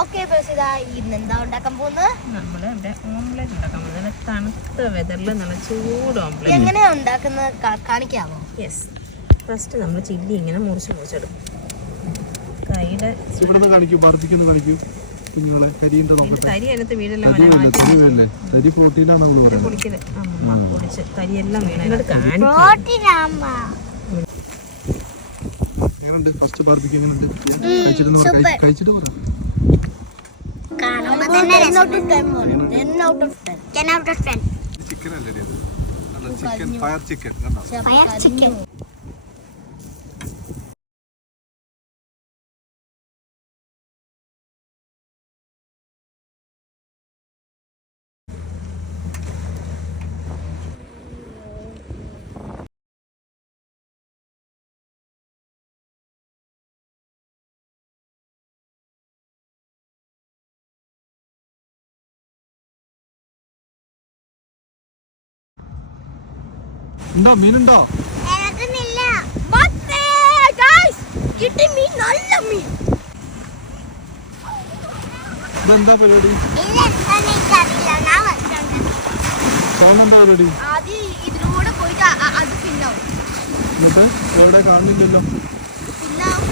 Okay ഇന്ന് എന്താ ഉണ്ടാക്കാൻ പോകുന്നത്? നമ്മളിവിടെ ഓംലെറ്റ് ഉണ്ടാക്കാൻ പോകുന്നത്. തണുത്ത വെതറിൽ നല്ല ചൂട് ഓംലെറ്റ് എങ്ങനെയാ ഉണ്ടാക്കുന്നത് കാണിക്കാമോ? യെസ്. ഫസ്റ്റ് നമ്മൾ ചില്ലി ഇങ്ങനെ മുറിച്ചെടുക്കും. കൈയുടെ കരി അതിനകത്ത് വീടെല്ലാം പൊളിക്കല് പൊടിച്ച് കരിയെല്ലാം വീണ ഫസ്റ്റ് ബാർബിക്യൂ എങ്ങനെയുണ്ട്? കഴിച്ചിട്ട് പറ. ചിക്കൻ അല്ലേ ഇത്? ചിക്കൻ ഫയർ ചിക്കൻ കണ്ടോ? ഫയർ ചിക്കൻ ഉണ്ടോ? മീനുണ്ടോ? ഇതെന്താ പരിപാടി? എന്താ പരിപാടി? ഇതിലൂടെ പോയിട്ട് അത് പിന്നാവും. എന്നിട്ട് എവിടെ കാണുന്നില്ലല്ലോ. പിന്നാവും.